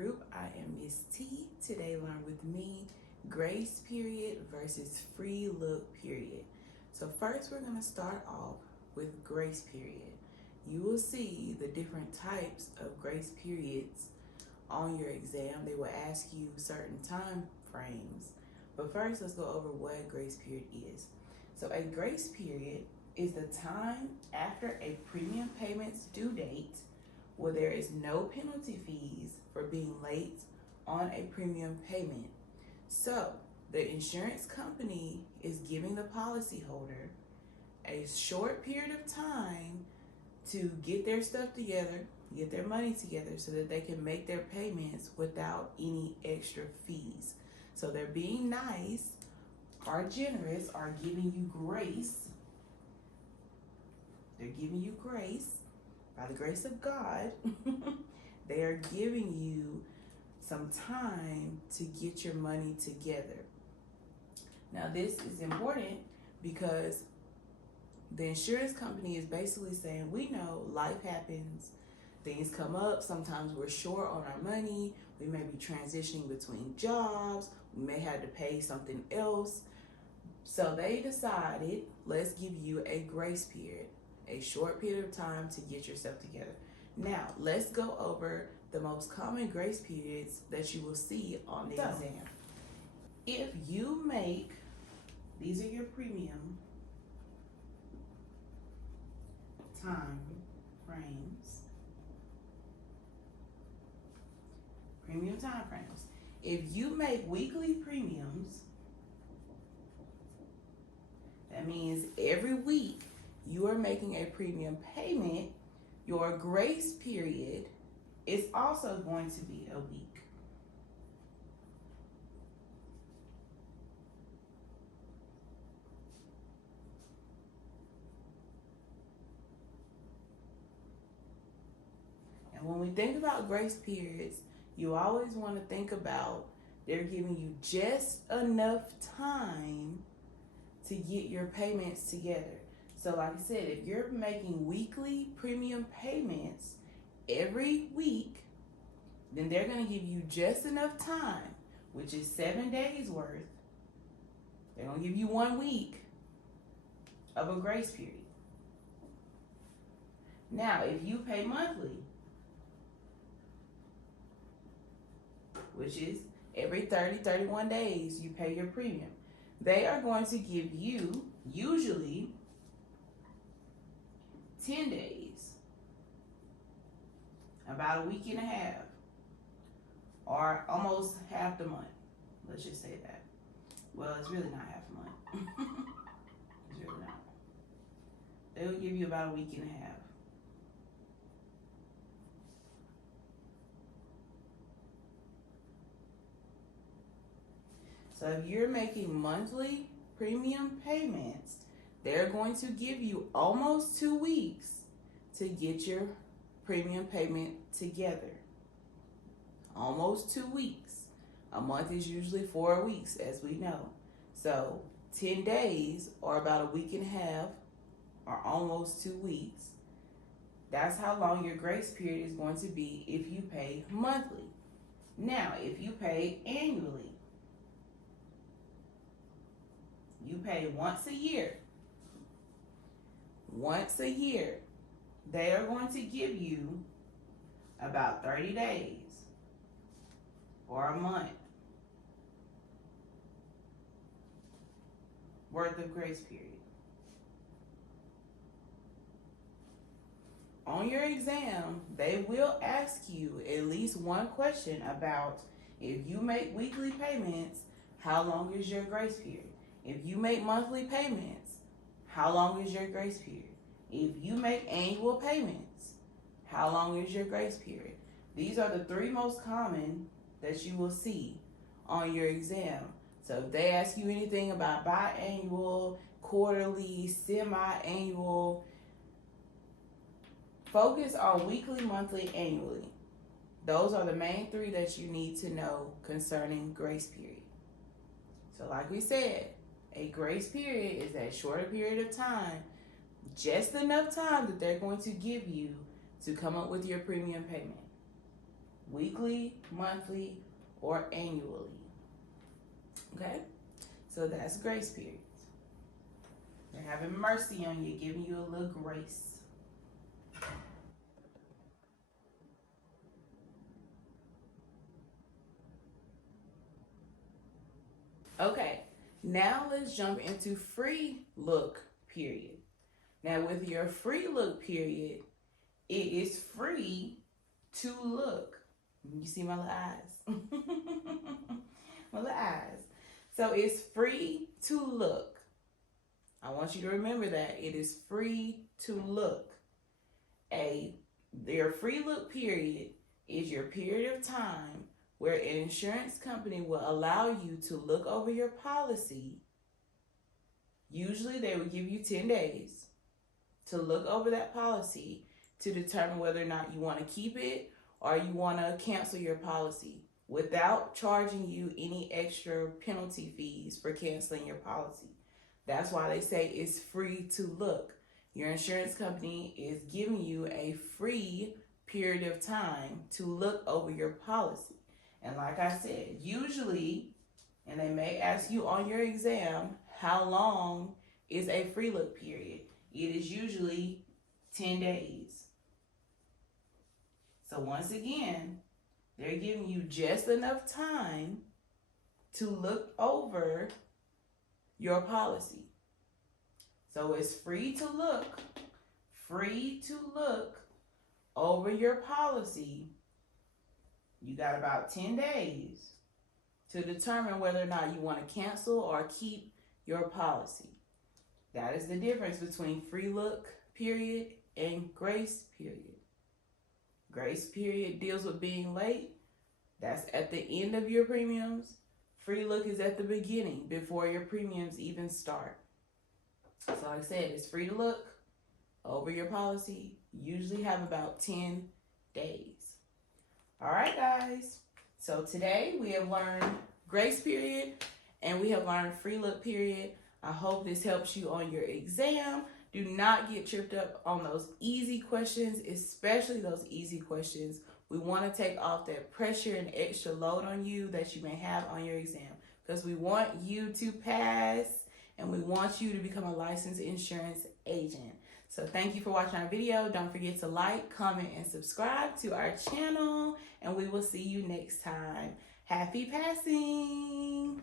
group. I am Miss T. Today, learn with me grace period versus free look period. So first, we're going to start off with grace period. You will see the different types of grace periods on your exam. They will ask you certain time frames. But first, let's go over what grace period is. So a grace period is the time after a premium payment's due date where there is no penalty fees for being late on a premium payment. So the insurance company is giving the policyholder a short period of time to get their stuff together, get their money together so that they can make their payments without any extra fees. So they're being nice, are generous, are giving you grace. They're giving you grace. By the grace of God, they are giving you some time to get your money together. Now, this is important because the insurance company is basically saying, we know life happens, things come up, sometimes we're short on our money, we may be transitioning between jobs, we may have to pay something else. So they decided, let's give you a grace period, a short period of time to get yourself together. Now, let's go over the most common grace periods that you will see on the exam. If you make, these are your premium time frames. Premium time frames. If you make weekly premiums, that means every week you are making a premium payment, your grace period is also going to be a week. And when we think about grace periods, you always want to think about they're giving you just enough time to get your payments together. So like I said, if you're making weekly premium payments every week, then they're going to give you just enough time, which is 7 days worth. They're going to give you 1 week of a grace period. Now, if you pay monthly, which is every 31 days you pay your premium, they are going to give you usually 10 days, about a week and a half, or almost half the month. Let's just say that. Well, it's really not half a month. It's really not. They'll give you about a week and a half. So if you're making monthly premium payments, they're going to give you almost 2 weeks to get your premium payment together. Almost 2 weeks. A month is usually 4 weeks, as we know. So 10 days, or about a week and a half, or almost 2 weeks. That's how long your grace period is going to be if you pay monthly. Now, if you pay annually, you pay once a year. Once a year, they are going to give you about 30 days or a month worth of grace period. On your exam, they will ask you at least one question about if you make weekly payments, how long is your grace period? If you make monthly payments, how long is your grace period? If you make annual payments, how long is your grace period? These are the 3 most common that you will see on your exam. So if they ask you anything about biannual, quarterly, semi-annual, focus on weekly, monthly, annually. Those are the main 3 that you need to know concerning grace period. So like we said, a grace period is that shorter period of time, just enough time that they're going to give you to come up with your premium payment. weekly, monthly, or annually. Okay? So that's grace period. They're having mercy on you, giving you a little grace. Okay, now let's jump into free look period. Now, with your free look period, it is free to look. You see my little eyes? My little eyes. So it's free to look. I want you to remember that. It is free to look. Their free look period is your period of time where an insurance company will allow you to look over your policy. Usually they will give you 10 days to look over that policy to determine whether or not you want to keep it or you want to cancel your policy without charging you any extra penalty fees for canceling your policy. That's why they say it's free to look. Your insurance company is giving you a free period of time to look over your policy. And like I said, usually, and they may ask you on your exam, how long is a free look period? It is usually 10 days. So once again, they're giving you just enough time to look over your policy. So it's free to look over your policy. You got about 10 days to determine whether or not you want to cancel or keep your policy. That is the difference between free look period and grace period. Grace period deals with being late. That's at the end of your premiums. Free look is at the beginning, before your premiums even start. So like I said, it's free to look over your policy. You usually have about 10 days. All right, guys. So today we have learned grace period and we have learned free look period. I hope this helps you on your exam. Do not get tripped up on those easy questions, especially those easy questions. We want to take off that pressure and extra load on you that you may have on your exam, because we want you to pass and we want you to become a licensed insurance agent. So thank you for watching our video. Don't forget to like, comment, and subscribe to our channel, and we will see you next time. Happy passing!